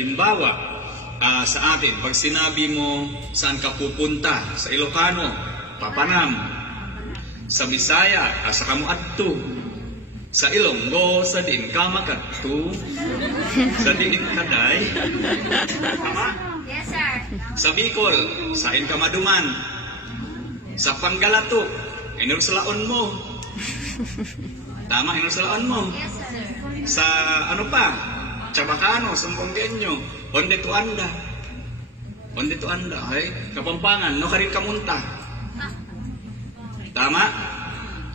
Halimbawa, sa atin, pag sinabi mo saan ka pupunta, sa Ilocano, Papanam. Sa Bisaya, sa Kamuadto. Sa Ilonggo, sa din ka makadto. Sa din kaday. Tama? Yes, sir. Sa Bicol, sain ka maduman. Sa Panggalatok, inursalaon mo. Tama, inursalaon mo. Yes, sir. Sa ano pa? Chabacano, Sumbongenyo, onde to anda. Onde to anda, ay? Kapampangan, no karin kamunta. Tama?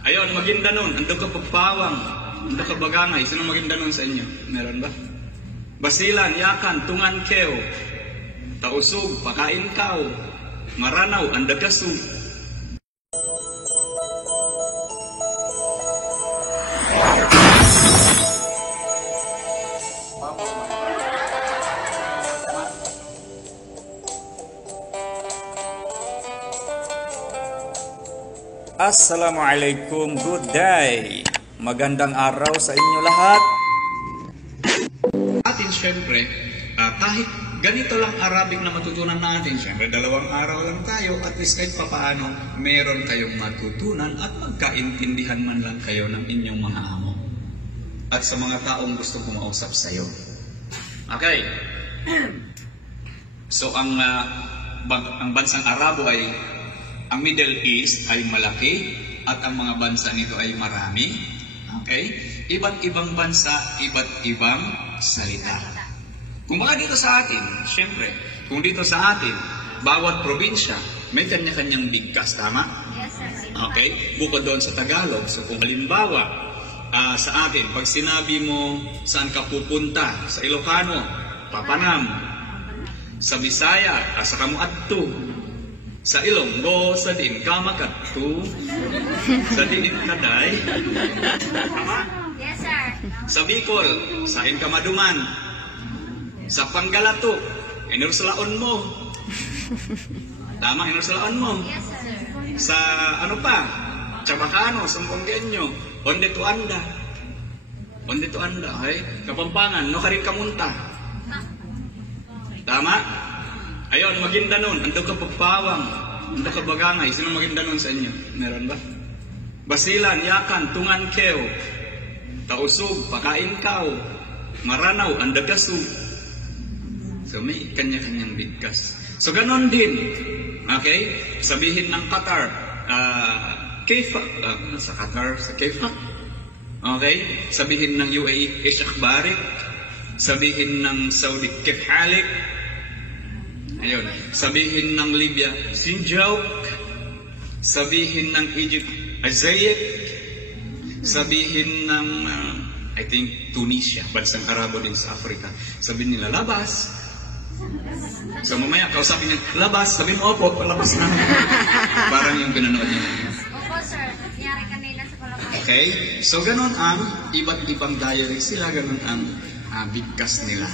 Ayon, Maguindanon, ando ka Pagpawang, ando ka Bagangay, sino Maguindanon sa inyo? Meron ba? Basilan, Yakan, Tungan Keo, Tausug, Pakain Kao, Maranaw, Andagasu. Assalamualaikum, good day. Magandang araw sa inyo lahat. Atin syempre, kahit ganito lang Arabic na matutunan natin, syempre 2 araw lang tayo, at least kahit papaano, meron kayong matutunan at magkaintindihan man lang kayo ng inyong mga amo. At sa mga taong gusto kumausap sa'yo. Okay. So, ang bansang Arabo ay, ang Middle East ay malaki at ang mga bansa nito ay marami. Okay? Iba't ibang bansa, iba't ibang salita. Kung baka dito sa atin, syempre, kung dito sa atin, bawat probinsya, may kanya-kanyang bigkas, tama? Yes, sir. Okay? Bukod doon sa Tagalog. So kung halimbawa, sa atin, pag sinabi mo saan ka pupunta, sa Ilocano, Papanam. Sa Bisaya, sa Kamuadto. Sa Ilonggo, sa din ka makadto. Sa din kaday. Tama? Yes, sir. Sa Bicol, sain ka maduman. Sa Panggalatok, inursalaon mo. Tama, inursalaon mo. Yes, sir. Sa ano pa? Chabacano, Sumbongenyo, onde to anda. Onde to anda, ay? Kapampangan, no karin kamunta. Tama? Ayon, Maguindanon, ando ka Pagpawang, ando ka Bagangay, sino Maguindanon sa inyo? Meron ba? Basilan, Yakan, Tungan Keo, Tausug, Pakain Kao, Maranaw, Andagasu. So may kanya-kanyang bigkas. So ganon din, okay? Sabihin ng Qatar, Kaifa, sa Qatar, sa Kaifa. Okay? Sabihin ng UAE, Ish Akhbarik. Sabihin ng Saudi, Kif Halik. Ayun. Sabihin ng Libya, Sinjaw. Sabihin ng Egypt, Azayek. Sabihin ng, I think, Tunisia, bansang Arabo din sa Africa. Sabihin nila, labas. So mamaya, kausapin niya, labas. Sabihin mo, opo, palabas na. Parang yung pinanood niya. Opo, sir. Nangyari kanina sa Palapan. Okay? So ganun ang iba't ibang dialect sila, ganun ang bigkas nila.